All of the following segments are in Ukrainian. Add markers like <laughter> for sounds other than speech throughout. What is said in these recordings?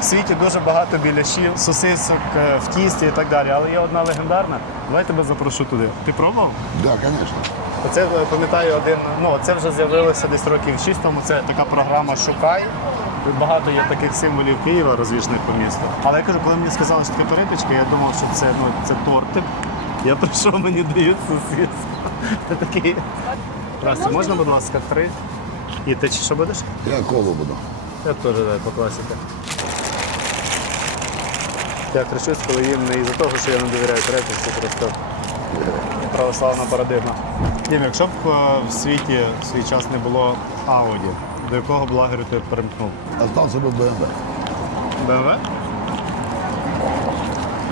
В світі дуже багато біляшів, сосисок е, в тісті і так далі. Але є одна легендарна. Давай тебе запрошу туди. Ти пробував? Да, конечно. Оце е, пам'ятаю один. Ну це вже з'явилося десь років 6 тому. Це така програма Шукай. Тут багато є таких символів Києва, розвішаних по місту. Але я кажу, коли мені сказали, що таке перепічка, я думав, що це ну це тортик. Я прийшов, мені дають сосиску. Це такий. Здрасте, можна, будь ласка, три? І ти що будеш? Я колу буду. Я теж да, по класіки. Я кричусь, коли їм не із-за того, що я не довіряю третім, це просто православна парадигма. Дім, якщо б е, в світі в свій час не було Ауді, до якого благерю ти б перемкнув? Остался бы БМВ. БМВ?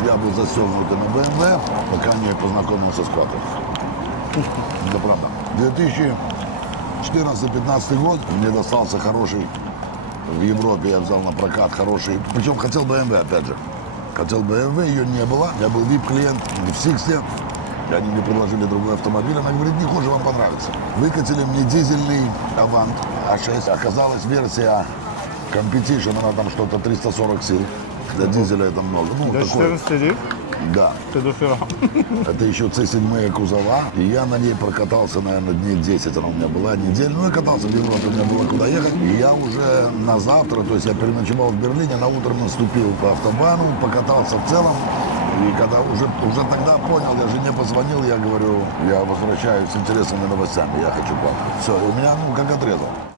Я был застегнутый на БМВ, пока не познакомился с Квадром. Это правда. 2014-15 год мне достался хороший, в Европе я взял на прокат хороший, причем хотел БМВ опять же. Хотел БМВ, ее не было. Я был VIP-клиент в Сиксте. И Они мне предложили другой автомобиль. Она говорит, не хуже, вам понравится. Выкатили мне дизельный Авант А6. Оказалась версия Competition, она там что-то 340 сил. Для дизеля это много. Ну, До такой. 14 рік? Да. Ти дофіга. <laughs> Это еще C7 кузова. И я на ней прокатался, наверное, дней 10 она у меня была, неделю. Ну, я катался в Европе, у меня было куда ехать. И я уже на завтра, то есть я переночевал в Берлине, на утро наступил по автобану, покатался в целом. И когда уже, уже тогда понял, я жене позвонил, я говорю, я возвращаюсь с интересными новостями, я хочу к вам. Все, и у меня, ну, как отрезал.